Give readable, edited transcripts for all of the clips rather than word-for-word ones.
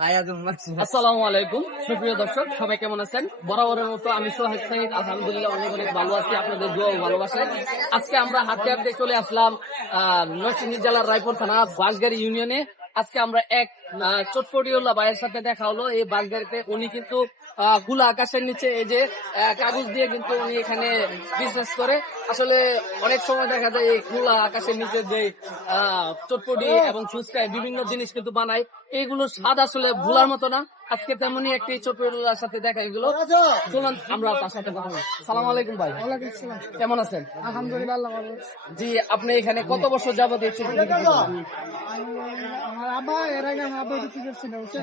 আসসালামু আলাইকুম সুপ্রিয় দর্শক, সবাই কেমন আছেন? বরাবরের মতো আমি সোহাগ সাইদ, আলহামদুলিল্লাহ অনেক অনেক ভালো আছি। আপনাদের দোয়া ও ভালোবাসায় আজকে আমরা হাঁটতে হাঁটতে চলে আসলাম নরসিংদী জেলার রায়পুর থানা বাঁশগাড়ি ইউনিয়নে। আজকে আমরা এক চটপটিওয়ালা ভাইয়ের সাথে দেখা হলো। এই বাঁশগাড়িতে উনি কিন্তু খোলা আকাশের নিচে এই যে কাগজ দিয়ে কিন্তু উনি এখানে বিজনেস করে। আসলে অনেক সময় দেখা যায় এই খোলা আকাশের নিচে যে চটপটি এবং ফুচকা বিভিন্ন জিনিস কিন্তু বানায়, এইগুলো স্বাদ আসলে ভুলার মতো না। আজকে তেমনই একটি চটপটিওয়ালার সাথে দেখা এগুলো। চলুন আমরা তার সাথে কথা বলি। সালাম আলাইকুম ভাই, কেমন আছেন? আলহামদুলিল্লাহ। জি, আপনি এখানে কত বছর যাবত এই চটপটি বিক্রি করেন?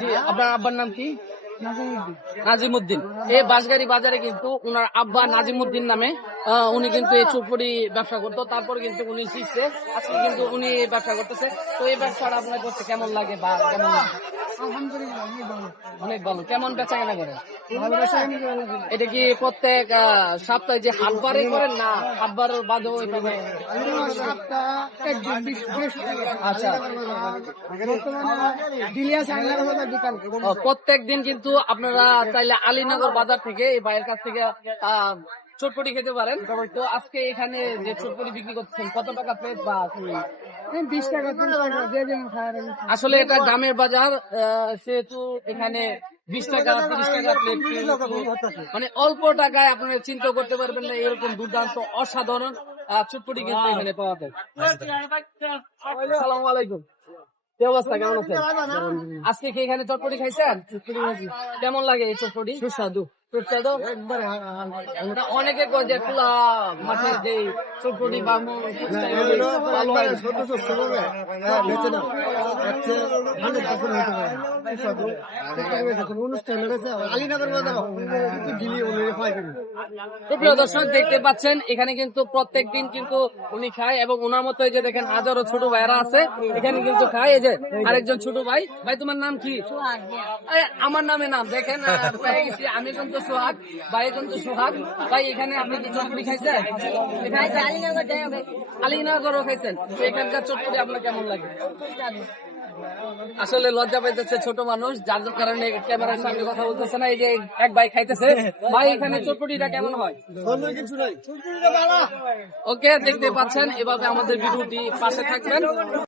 জি, আপনার আব্বার নাম কি? নাজিমুদ্দিন। এই বাঁশগাড়ি বাজারে কিন্তু উনার আব্বা নাজিমুদ্দিন নামে উনি কিন্তু এই চটপটি ব্যবসা করতো। তারপর কিন্তু উনি শিখছে, আজকে কিন্তু উনি ব্যবসা করতেছে। তো এই ব্যবসাটা আপনার করতে কেমন লাগে বা কেমন? অনেক ভালো। কেমন বেচা কেনা করে? এটা কি প্রত্যেক সপ্তাহে যে হাটবারে করেন না হাটবার বাদেও এখানে? আচ্ছা, প্রত্যেক দিন কিন্তু আপনারা চাইলে আলীনগর বাজার থেকে এই ভাইয়ের কাছ থেকে চটপটি খেতে পারেন। তো আজকে এখানে যে চটপটি বিক্রি করতেছেন কত টাকা প্লেট বা 20 টাকা 30 টাকা যে যেমন খায়। আসলে এটা গ্রামের বাজার, সেহেতু এখানে 20 টাকা 30 টাকা প্লেট, মানে অল্প টাকায় আপনারা চিন্তা করতে পারবেন না এরকম দুর্দান্ত অসাধারণ চটপটি কিন্তু এখানে পাওয়া যায়। আসসালামু আলাইকুম, কি অবস্থা, কেমন আছেন? আজকে কি এখানে চটপটি খাইছেন? কেমন লাগে এই চটপটি? সুস্বাদু। সুস্বাদু। অনেকে কয় যে খোলা মাঠের যে চটপটি বা ভালো হয়। প্রিয় দর্শক, দেখতে পাচ্ছেন এখানে কিন্তু প্রত্যেক দিন কিন্তু উনি খায় এবং ওনার মতো এই যে দেখেন হাজারো ছোট ভাইরা আছে এখানে কিন্তু খায়। এই যে আরেকজন ছোট ভাই, ভাই তোমার নাম কি? আমার নামে নাম দেখেন পেয়ে গেছি আমি, কিন্তু সোহাগ ভাই, কিন্তু সোহাগ ভাই। এখানে আপনি কি চটপটি খাইছেন? আলীনগরও খাইছেন? তো এখানকার চটপটি আপনার কেমন লাগে? আসলে লজ্জা পাইতেছে ছোট মানুষ, যার কারণে ক্যামেরার সামনে কথা বলতেছে না। এই যে এক ভাই খাইতেছে। ভাই এখানে চটপটিটা কেমন হয়? ওকে, দেখতে পাচ্ছেন, এভাবে আমাদের ভিডিওটি পাশে থাকবেন।